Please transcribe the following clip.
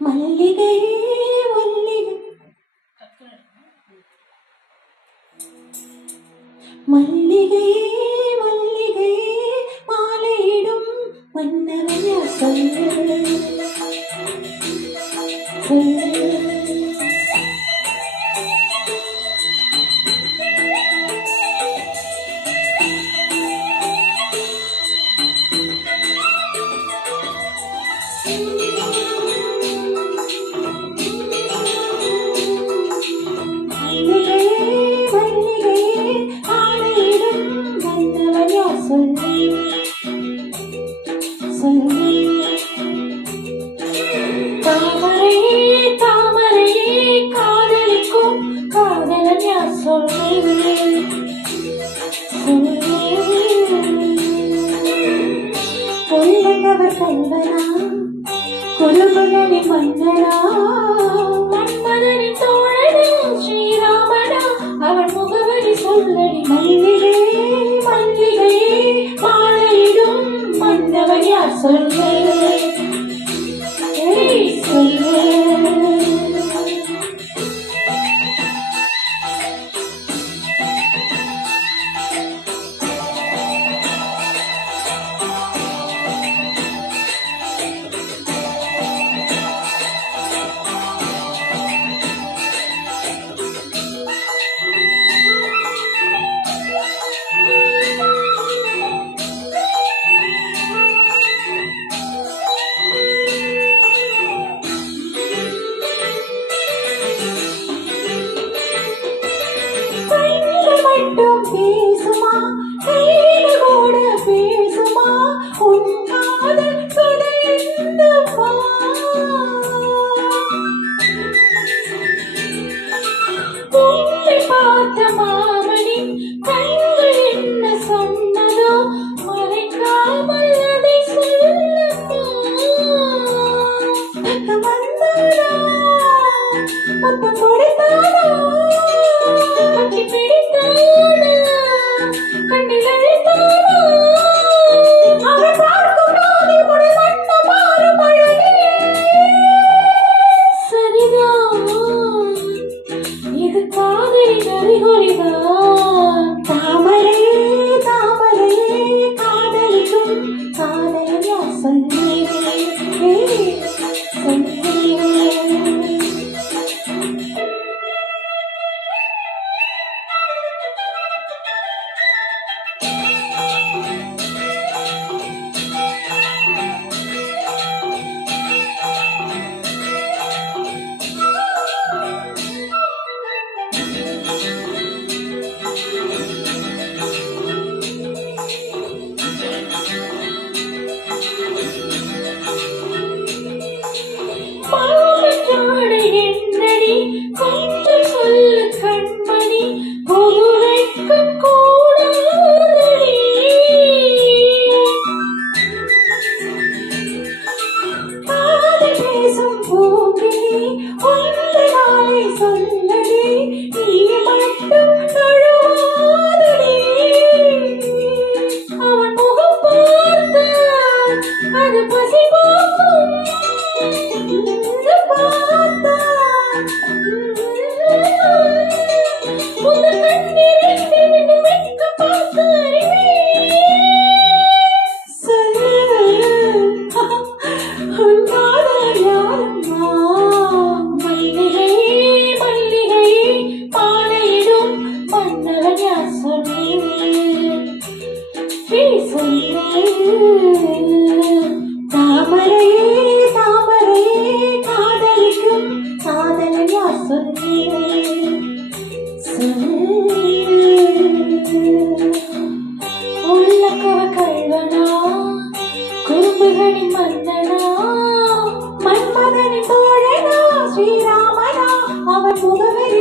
மல்லிகையே மல்லிகை மல்லிகையே மல்லிகையே மாலையிடும் மன்னரைய சொல்லு தாமரையே தாமரையே காதலிக்கும் காதலன் யார் சொல்லுவே கொல்லவர் கல்வனா குருகுலனி மன்னனா மன்மதனின் தோழனா ஸ்ரீராமனா அவன் முகவரி சொல்லடி மல்லிகை மல்லிகையே மாலையிடும் மன்னவன் யார் சொல்லுவே மட்டும் பேசுமா கைது கூட பேசுமா உன் காதல் சுதைந்தமா உன்னை பார்த்த மாமணி கண்கள் என்ன சொன்னதோ மறைக்காமல் அதை சொல்லமா வந்தாரா மொத்தம் கொடுத்தாரா பற்றி பிடித்தானா கண்ணில் அழைத்தானா அவன் பார்க்கும் போது உடல் மண்ண மாறும் அழகே சரிதான் இது காதலின் அறிகுறிதான் தாமரையே தாமரையே காதலிக்கும் காதலன் யார் சொல்லே கொஞ்சம் சொல்லு கண்மணி பொதுரைக்கும் கூடாதடி காதல் பேசும் பூங்கினி ஒன்று நாளை சொல்லடி நீ மட்டும் நழுவாதடி அவன் முகம் பார்த்த அது பசி போக்கும் பார்த்தா தாமரையே தாமரையே காதலிக்கும் காதலன் யார் சொல்லே உள்ளக்கவ கல்வனா குறும்புகளின் மன்னனா மன்மதனின் தோழனா ஸ்ரீராமனா அவன் முகவரி